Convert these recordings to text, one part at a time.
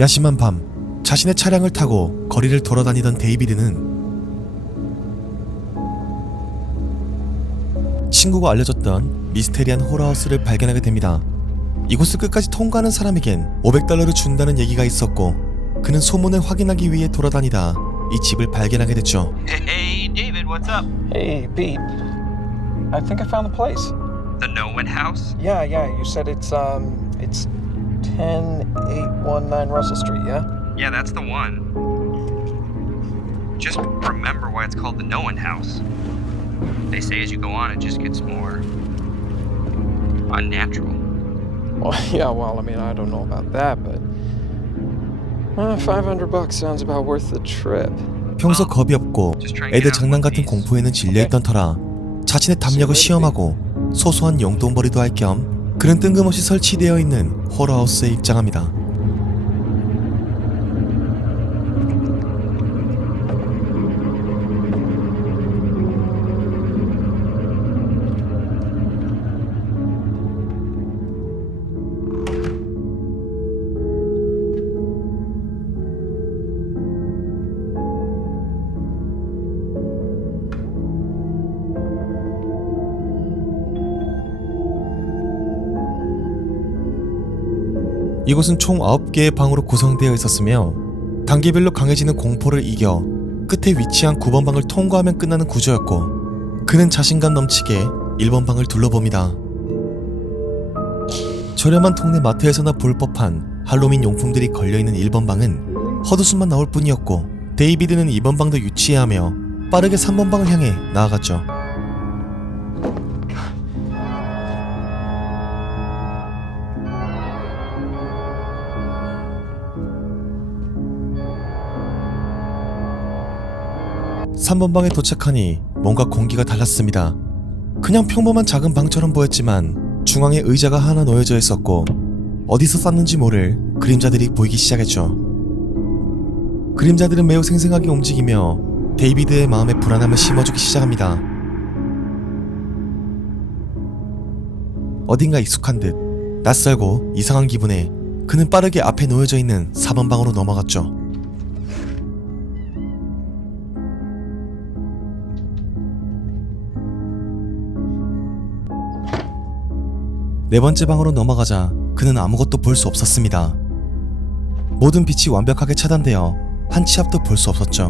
야심한 밤 자신의 차량을 타고 거리를 돌아다니던 데이비드는 친구가 알려줬던 미스테리한 호러하우스를 발견하게 됩니다. 이곳을 끝까지 통과하는 사람에겐 500달러를 준다는 얘기가 있었고 그는 소문을 확인하기 위해 돌아다니다 이 집을 발견하게 됐죠. Hey, David, what's up? Hey, Pete. I think I found the place. The Noen house? Yeah, yeah. You said it's um, it's ten eight one nine Russell Street. Yeah. Yeah, that's the one. Just remember why it's called the Noen house. They say as you go on, it just gets more unnatural. Well, yeah. Well, I mean, I don't know about that, but uh, five hundred bucks sounds about worth the trip. 평소 겁이 없고 애들 장난 같은 공포에는 질려있던 터라 자신의 담력을 시험하고 소소한 용돈벌이도 할 겸 그는 뜬금없이 설치되어 있는 호러하우스에 입장합니다. 이곳은 총 9개의 방으로 구성되어 있었으며 단계별로 강해지는 공포를 이겨 끝에 위치한 9번 방을 통과하면 끝나는 구조였고 그는 자신감 넘치게 1번 방을 둘러봅니다. 저렴한 동네 마트에서나 볼 법한 할로윈 용품들이 걸려있는 1번 방은 헛웃음만 나올 뿐이었고 데이비드는 2번 방도 유치해하며 빠르게 3번 방을 향해 나아갔죠. 삼번 방에 도착하니 뭔가 공기가 달랐습니다. 그냥 평범한 작은 방처럼 보였지만 중앙에 의자가 하나 놓여져 있었고 어디서 쌌는지 모를 그림자들이 보이기 시작했죠. 그림자들은 매우 생생하게 움직이며 데이비드의 마음에 불안함을 심어주기 시작합니다. 어딘가 익숙한 듯 낯설고 이상한 기분에 그는 빠르게 앞에 놓여져 있는 4번 방으로 넘어갔죠. 네 번째 방으로 넘어가자 그는 아무것도 볼 수 없었습니다. 모든 빛이 완벽하게 차단되어 한 치 앞도 볼 수 없었죠.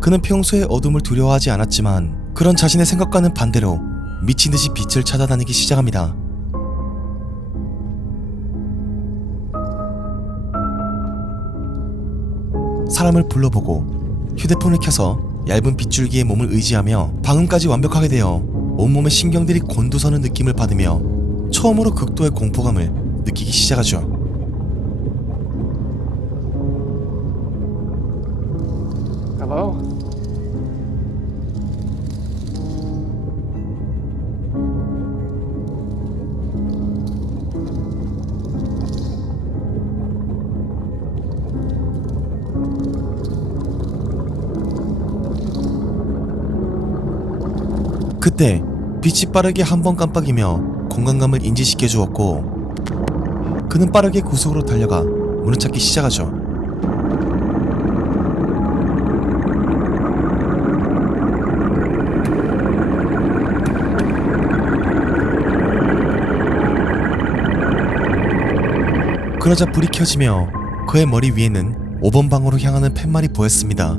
그는 평소에 어둠을 두려워하지 않았지만 그런 자신의 생각과는 반대로 미친 듯이 빛을 찾아다니기 시작합니다. 사람을 불러보고 휴대폰을 켜서 얇은 빗줄기에 몸을 의지하며 방음까지 완벽하게 되어 온몸의 신경들이 곤두서는 느낌을 받으며 처음으로 극도의 공포감을 느끼기 시작하죠. 그때 빛이 빠르게 한 번 깜빡이며 공간감을 인지시켜 주었고 그는 빠르게 구석으로 달려가 문을 찾기 시작하죠. 그러자 불이 켜지며 그의 머리 위에는 5번 방으로 향하는 팻말이 보였습니다.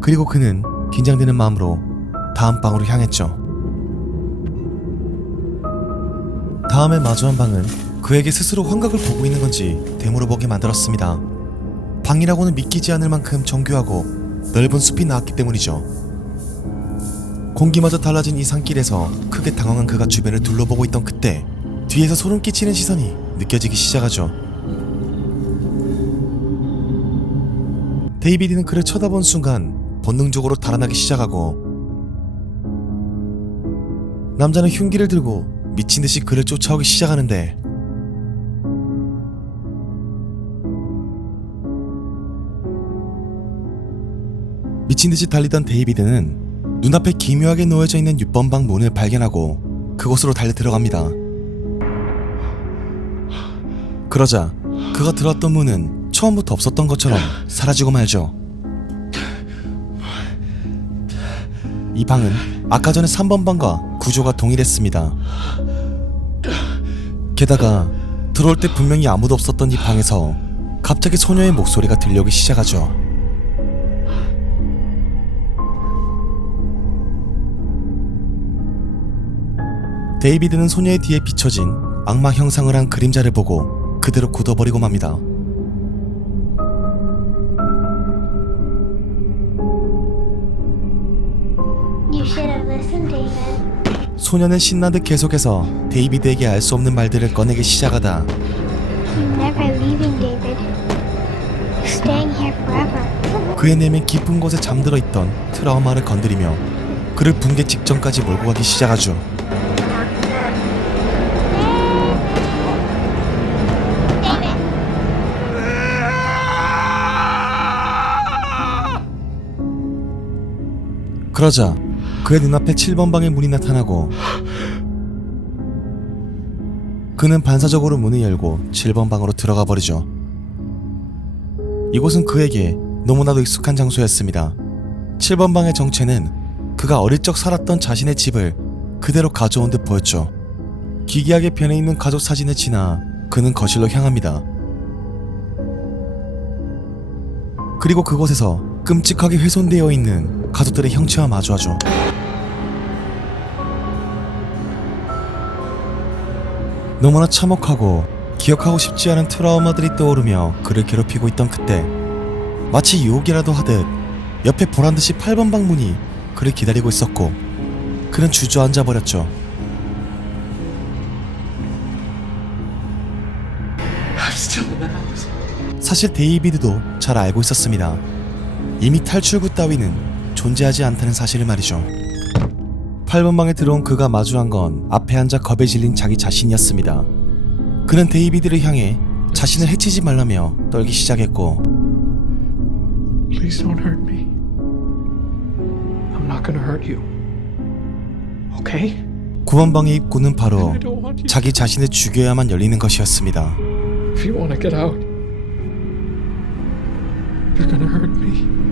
그리고 그는 긴장되는 마음으로 다음 방으로 향했죠. 다음에 마주한 방은 그에게 스스로 환각을 보고 있는 건지 되물어보게 만들었습니다. 방이라고는 믿기지 않을 만큼 정교하고 넓은 숲이 나왔기 때문이죠. 공기마저 달라진 이 산길에서 크게 당황한 그가 주변을 둘러보고 있던 그때 뒤에서 소름 끼치는 시선이 느껴지기 시작하죠. 데이비드는 그를 쳐다본 순간 본능적으로 달아나기 시작하고 남자는 흉기를 들고 미친 듯이 그를 쫓아오기 시작하는데 미친 듯이 달리던 데이비드는 눈앞에 기묘하게 놓여져 있는 6번 방 문을 발견하고 그곳으로 달려 들어갑니다. 그러자 그가 들어왔던 문은 처음부터 없었던 것처럼 사라지고 말죠. 이 방은 아까 전에 3번 방과 구조가 동일했습니다. 게다가 들어올 때 분명히 아무도 없었던 이 방에서 갑자기 소녀의 목소리가 들려오기 시작하죠. 데이비드는 소녀의 뒤에 비춰진 악마 형상을 한 그림자를 보고 그대로 굳어버리고 맙니다. 소녀는 신난 듯 계속해서 데이비드에게 알 수 없는 말들을 꺼내기 시작하다. 그의 내면 깊은 곳에 잠들어 있던 트라우마를 건드리며 그를 붕괴 직전까지 몰고 가기 시작하죠. 그러자 그의 눈앞에 7번 방의 문이 나타나고 그는 반사적으로 문을 열고 7번 방으로 들어가 버리죠. 이곳은 그에게 너무나도 익숙한 장소였습니다. 7번 방의 정체는 그가 어릴 적 살았던 자신의 집을 그대로 가져온 듯 보였죠. 기괴하게 변해 있는 가족 사진을 지나 그는 거실로 향합니다. 그리고 그곳에서 끔찍하게 훼손되어 있는 가족들의 형체와 마주하죠. 너무나 참혹하고 기억하고 싶지 않은 트라우마들이 떠오르며 그를 괴롭히고 있던 그때 마치 유혹이라도 하듯 옆에 보란 듯이 8번 방문이 그를 기다리고 있었고 그는 주저앉아 버렸죠. 사실 데이비드도 잘 알고 있었습니다. 이미 탈출구 따위는 존재하지 않다는 사실을 말이죠. 8번 방에 들어온 그가 마주한 건 앞에 앉아 겁에 질린 자기 자신이었습니다. 그는 데이비드를 향해 자신을 해치지 말라며 떨기 시작했고 Please don't hurt me. I'm not gonna hurt you. Okay? 9번 방의 입구는 바로. 자기 자신을 죽여야만 열리는 것이었습니다. If you want to get out, you're gonna hurt me.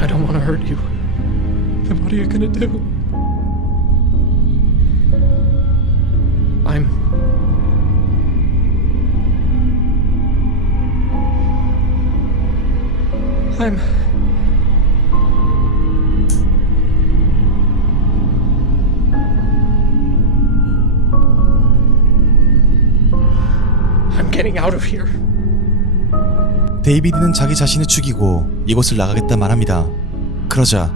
I don't want to hurt you. Then what are you gonna do? I'm. I'm. I'm getting out of here. 데이비드는 자기 자신을 죽이고 이곳을 나가겠다 말합니다. 그러자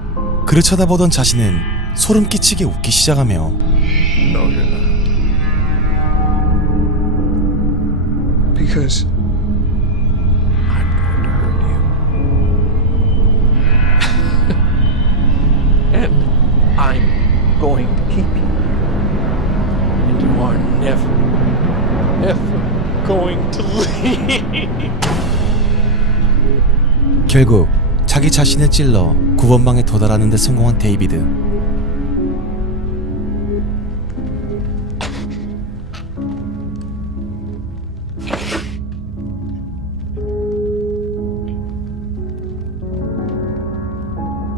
그를 쳐다보던 자신은 소름 끼치게 웃기 시작하며 not. Because I'm going to hurt you. and I'm going to keep you. And you are never, ever going to leave. 결국 자기 자신을 찔러 9번 방에 도달하는 데 성공한 데이비드.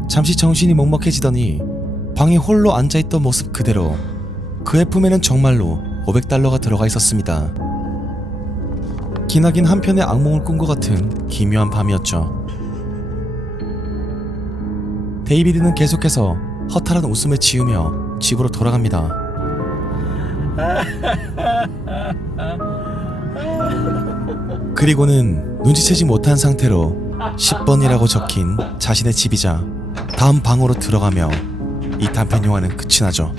잠시 정신이 먹먹해지더니 방에 홀로 앉아있던 모습 그대로 그의 품에는 정말로 500달러가 들어가 있었습니다. 기나긴 한편의 악몽을 꾼 것 같은 기묘한 밤이었죠. 데이비드는 계속해서 허탈한 웃음을 지으며 집으로 돌아갑니다. 그리고는 눈치채지 못한 상태로 10번이라고 적힌 자신의 집이자 다음 방으로 들어가며 이 단편 영화는 끝이 나죠.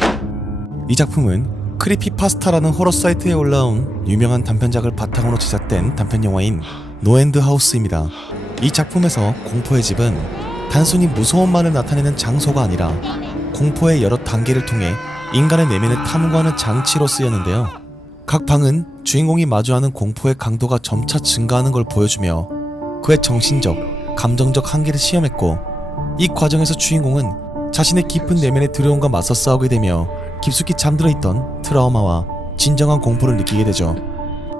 이 작품은 크리피파스타라는 호러 사이트에 올라온 유명한 단편작을 바탕으로 제작된 단편 영화인 노엔드 하우스입니다. 이 작품에서 공포의 집은 단순히 무서움만을 나타내는 장소가 아니라 공포의 여러 단계를 통해 인간의 내면을 탐구하는 장치로 쓰였는데요. 각 방은 주인공이 마주하는 공포의 강도가 점차 증가하는 걸 보여주며 그의 정신적, 감정적 한계를 시험했고 이 과정에서 주인공은 자신의 깊은 내면의 두려움과 맞서 싸우게 되며 깊숙이 잠들어 있던 트라우마와 진정한 공포를 느끼게 되죠.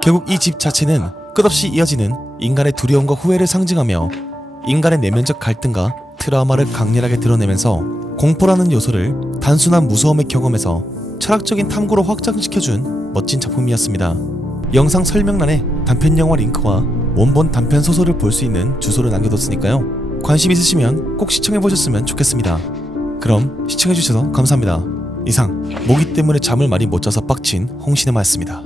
결국 이 집 자체는 끝없이 이어지는 인간의 두려움과 후회를 상징하며 인간의 내면적 갈등과 트라우마를 강렬하게 드러내면서 공포라는 요소를 단순한 무서움의 경험에서 철학적인 탐구로 확장시켜준 멋진 작품이었습니다. 영상 설명란에 단편 영화 링크와 원본 단편 소설을 볼 수 있는 주소를 남겨뒀으니까요. 관심 있으시면 꼭 시청해 보셨으면 좋겠습니다. 그럼 시청해 주셔서 감사합니다. 이상 모기 때문에 잠을 많이 못 자서 빡친 홍신의 말씀입니다.